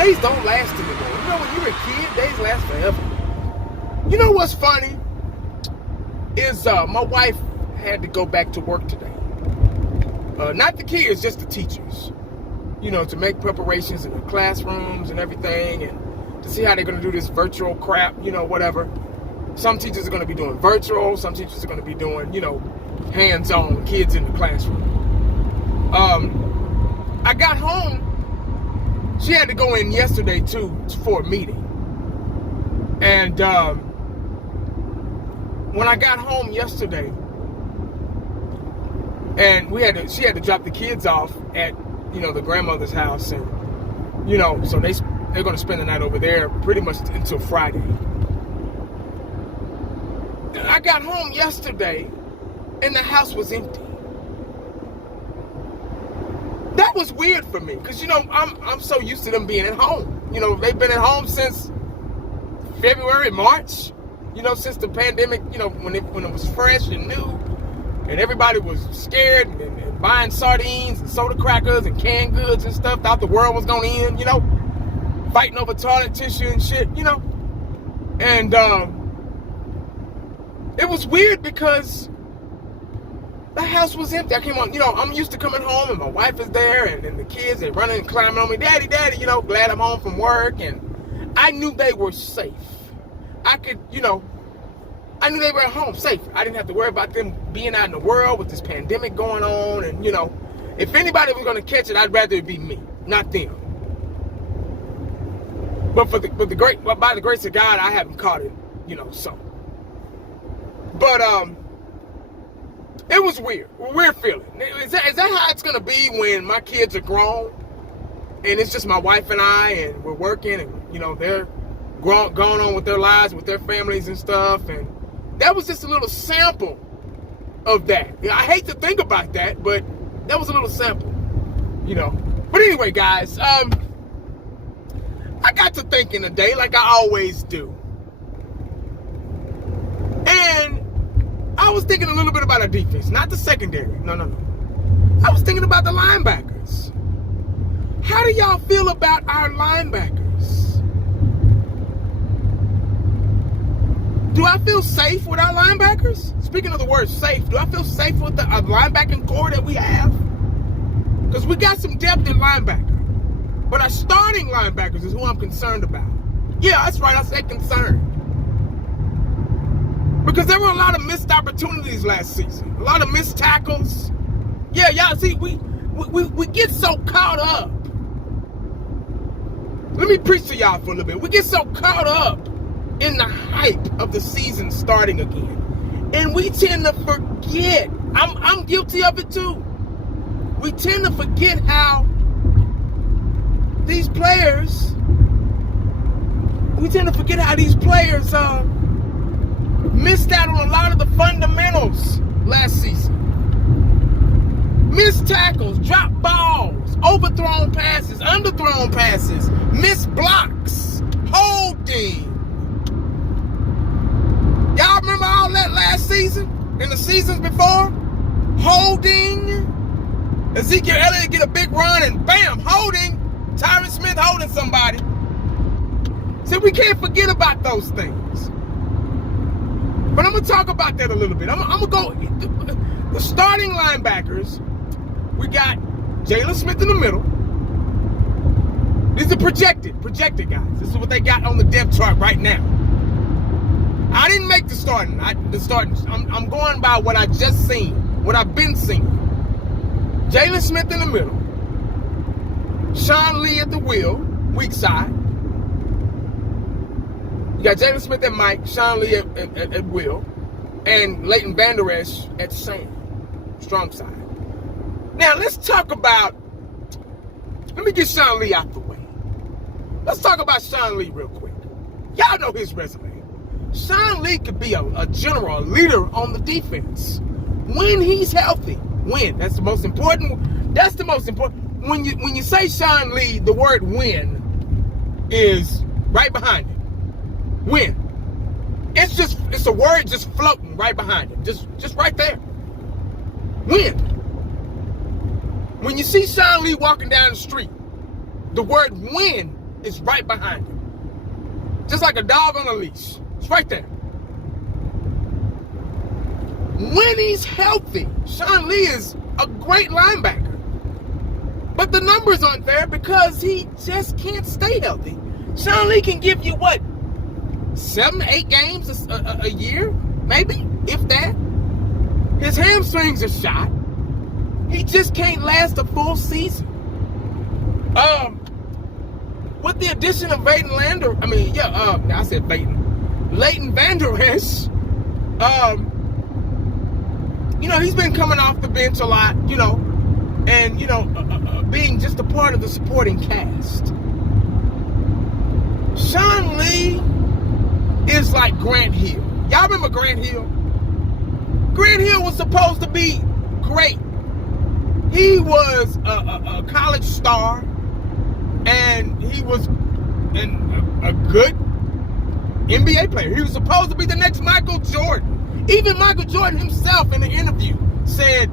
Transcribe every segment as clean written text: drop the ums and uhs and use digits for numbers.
days don't last anymore. You know, when you're a kid, days last forever. You know what's funny? Is my wife had to go back to work today. Not the kids, just the teachers. You know, to make preparations in the classrooms and everything, and to see how they're going to do this virtual crap, you know, whatever. Some teachers are going to be doing virtual. Some teachers are going to be doing, you know, hands-on, kids in the classroom. I got home. She had to go in yesterday, too, for a meeting. And when I got home yesterday, and she had to drop the kids off at, you know, the grandmother's house, and, you know, so they're going to spend the night over there pretty much until Friday. And I got home yesterday, and the house was empty. That was weird for me, because, you know, I'm so used to them being at home. You know, they've been at home since February, March, you know, since the pandemic, you know, when it was fresh and new, and everybody was scared and buying sardines and soda crackers and canned goods and stuff, thought the world was going to end, you know, fighting over toilet tissue and shit, you know. And it was weird because the house was empty. I came on, you know, I'm used to coming home and my wife is there, and the kids, they running and climbing on me, daddy, you know, glad I'm home from work. And I knew they were safe. I could, you know, I knew they were at home safe. I didn't have to worry about them being out in the world with this pandemic going on. And, you know, if anybody was going to catch it, I'd rather it be me, not them. But by the grace of God, I haven't caught it, you know, so. But it was weird. A weird feeling. Is that how it's going to be when my kids are grown and it's just my wife and I, and we're working, and, you know, they're going on with their lives, with their families and stuff. And that was just a little sample of that. I hate to think about that, but that was a little sample, you know. But anyway, guys, I got to thinking today, like I always do. And I was thinking a little bit about our defense, not the secondary. No. I was thinking about the linebackers. How do y'all feel about our linebackers? Do I feel safe with our linebackers? Speaking of the word safe, do I feel safe with the linebacking core that we have? Because we got some depth in linebacker. But our starting linebackers is who I'm concerned about. Yeah, that's right, I said concerned. Because there were a lot of missed opportunities last season. A lot of missed tackles. Yeah, y'all see, we get so caught up. Let me preach to y'all for a little bit. We get so caught up in the hype of the season starting again. And we tend to forget. I'm guilty of it too. We tend to forget how these players missed out on a lot of the fundamentals last season. Missed tackles, dropped balls, overthrown passes, underthrown passes, missed blocks, holding. Y'all remember all that last season and the seasons before? Holding. Ezekiel Elliott get a big run and bam, holding. Tyron Smith holding somebody. So we can't forget about those things. But I'm going to talk about that a little bit. I'm going to go, the starting linebackers, we got Jalen Smith in the middle. These are projected guys. This is what they got on the depth chart right now. I didn't make the starting. I'm going by what I just seen, what I've been seeing. Jalen Smith in the middle. Sean Lee at the wheel, weak side. You got Jalen Smith at Mike, Sean Lee at wheel, and Leighton Vander Esch at Sam, strong side. Now let's talk about. Let me get Sean Lee out the way. Let's talk about Sean Lee real quick. Y'all know his resume. Sean Lee could be a general, a leader on the defense when he's healthy. When, that's the most important. That's the most important. When you say Sean Lee, the word "win" is right behind it. Win. It's a word just floating right behind it. Just right there. Win. When you see Sean Lee walking down the street, the word "win" is right behind him. Just like a dog on a leash. It's right there. When he's healthy, Sean Lee is a great linebacker. But the numbers aren't there because he just can't stay healthy. Sean Lee can give you, 7, 8 games a year? Maybe, if that. His hamstrings are shot. He just can't last a full season. With the addition of Leighton Vander Esch, he's been coming off the bench a lot, and, being just a part of the supporting cast. Sean Lee is like Grant Hill. Y'all remember Grant Hill? Grant Hill was supposed to be great. He was a college star, and he was a good NBA player. He was supposed to be the next Michael Jordan. Even Michael Jordan himself in the interview said,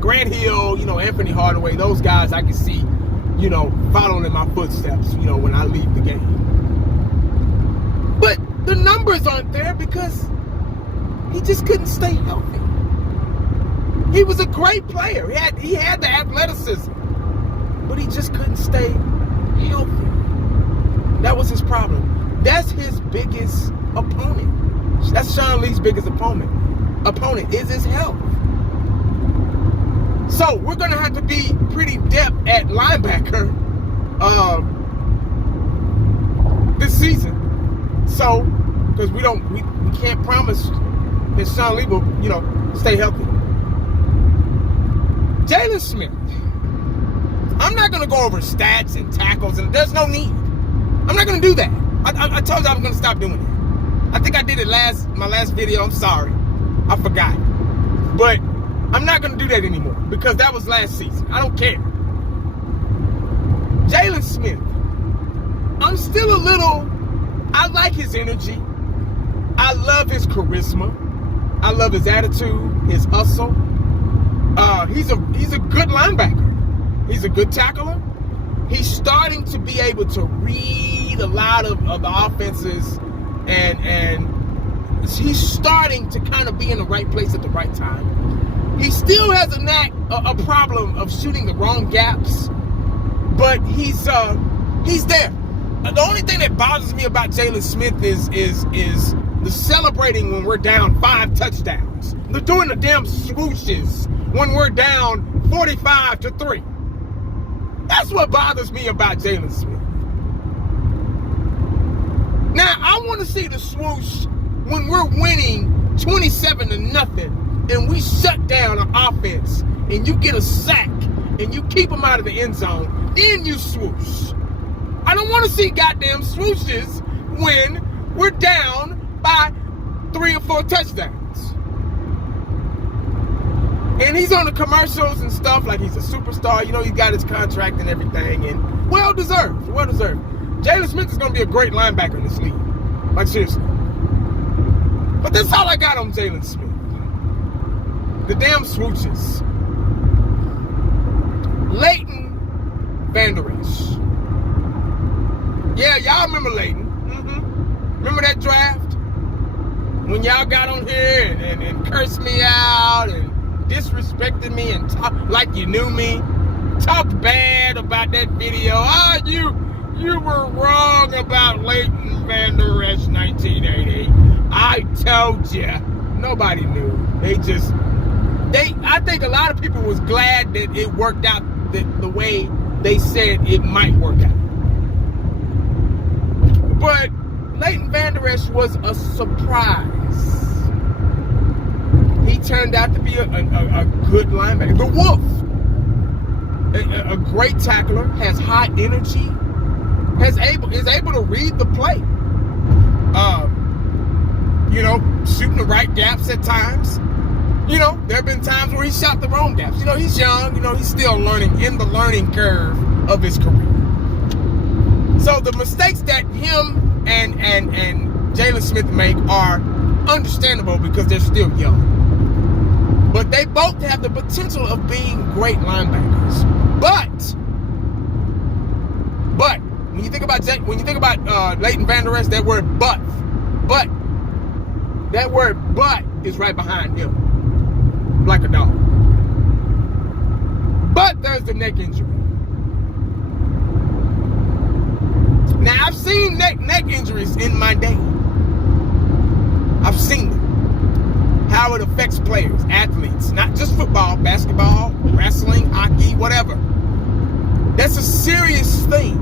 Grant Hill, Anthony Hardaway, those guys I can see, following in my footsteps, when I leave the game. But the numbers aren't there because he just couldn't stay healthy. He was a great player. He had the athleticism, but he just couldn't stay healthy. That was his problem. That's his biggest opponent. That's Sean Lee's biggest opponent is his health. So we're going to have to be pretty depth at linebacker this season. So, because we can't promise that Sean Lee will, stay healthy. Jalen Smith. I'm not going to go over stats and tackles, and there's no need. I'm not going to do that. I told you I was going to stop doing it. I think I did it my last video. I'm sorry. I forgot. But I'm not going to do that anymore because that was last season. I don't care. Jalen Smith. I'm still I like his energy. I love his charisma. I love his attitude, his hustle. He's a good linebacker. He's a good tackler. He's starting to be able to read a lot of the offenses, and he's starting to kind of be in the right place at the right time. He still has a problem of shooting the wrong gaps, but he's there. The only thing that bothers me about Jalen Smith is the celebrating when we're down 5 touchdowns. They're doing the damn swooshes when we're down 45-3. That's what bothers me about Jalen Smith. Now, I want to see the swoosh when we're winning 27-0 and we shut down an offense and you get a sack and you keep them out of the end zone, then you swoosh. I don't want to see goddamn swooshes when we're down by 3 or 4 touchdowns. And he's on the commercials and stuff like he's a superstar. He's got his contract and everything, and well-deserved. Jalen Smith is going to be a great linebacker in this league. Like, seriously. But that's all I got on Jalen Smith. The damn swooshes. Leighton Vander Esch. Yeah, y'all remember Leighton. Remember that draft? When y'all got on here and cursed me out and disrespected me and talked like you knew me. Talked bad about that video. Oh, you were wrong about Leighton Vander Esch 1980. I told you. Nobody knew. I think a lot of people was glad that it worked out the way they said it might work out. But Leighton Vander Esch was a surprise. He turned out to be a good linebacker. The Wolf. A great tackler, has high energy, is able to read the play. Shooting the right gaps at times. There have been times where he shot the wrong gaps. He's young. He's still learning in the learning curve of his career. So the mistakes that him and Jalen Smith make are understandable because they're still young. But they both have the potential of being great linebackers. But when you think about Leighton Vander Esch, that word but is right behind him, like a dog. But there's the neck injury. Now I've seen neck injuries in my day. I've seen them. How it affects players, athletes, not just football, basketball, wrestling, hockey, whatever. That's a serious thing.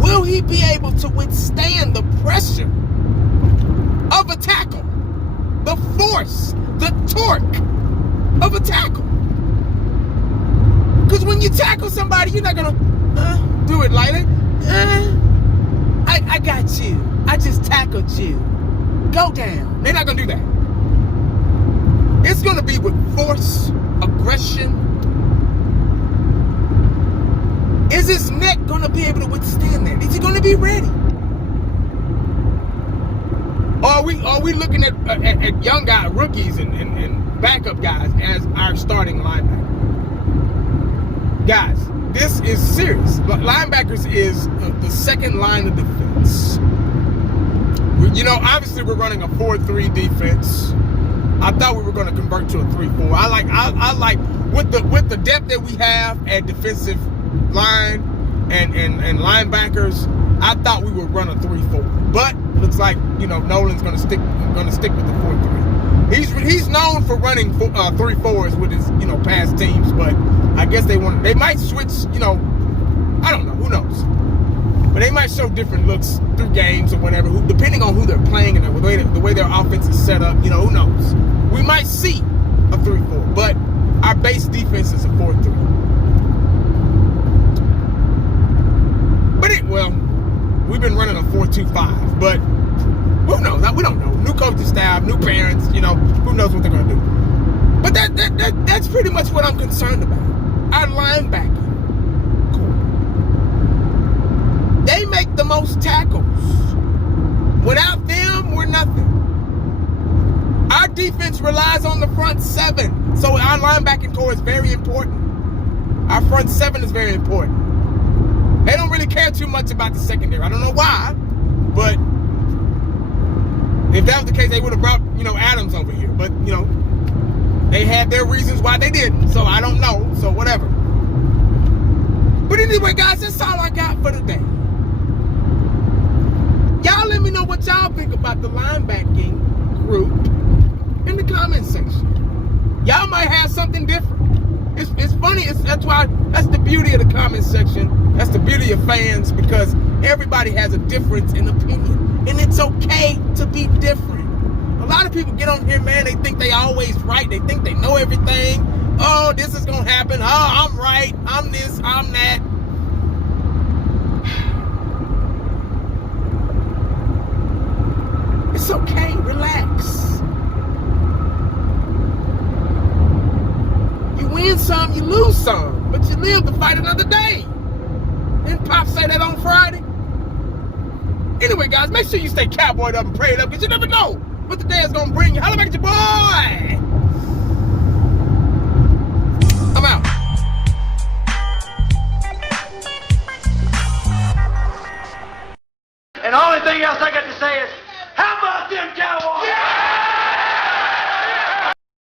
Will he be able to withstand the pressure of a tackle? The force, the torque of a tackle. Because when you tackle somebody, you're not going to do it lightly. I got you. I just tackled you. Go down. They're not going to do that. It's going to be with force, aggression. Is his neck going to be able to withstand that? Is he going to be ready? Are we looking at young guys, rookies, and backup guys as our starting linebacker? Guys, this is serious. Linebackers is the second line of defense. Obviously we're running a 4-3 defense. I thought we were going to convert to a 3-4. I like with the depth that we have at defensive line and linebackers. I thought we would run a 3-4, but looks like Nolan's going to stick with the 4-3. He's known for running 3-4s with his past teams, but I guess they might switch. I don't know. Who knows? But they might show different looks through games or whatever, depending on who they're playing and the way their offense is set up. Who knows? We might see a 3-4, but our base defense is a 4-3. But we've been running a 4-2-5, but who knows? We don't know. New coaching staff, new parents. Who knows what they're going to do? But that's pretty much what I'm concerned about. Our linebacking. They make the most tackles. Without them, we're nothing. Our defense relies on the front seven. So our linebacking core is very important. Our front seven is very important. They don't really care too much about the secondary. I don't know why, but if that was the case, they would have brought, Adams over here. But, they had their reasons why they didn't. So I don't know. So whatever. But anyway, guys, that's all I got for today. Y'all let me know what y'all think about the linebacking group in the comment section. Y'all might have something different. It's funny. That's the beauty of the comment section. That's the beauty of fans, because everybody has a difference in opinion. And it's okay to be different. A lot of people get on here, man, they think they always right. They think they know everything. Oh, this is going to happen. Oh, I'm right. I'm this, I'm that. It's okay. Relax. You win some, you lose some, but you live to fight another day. Didn't Pop say that on Friday? Anyway, guys, make sure you stay cowboyed up and prayed up, because you never know what the day is going to bring you. Holla back at your boy. I'm out. And the only thing else I got to say is,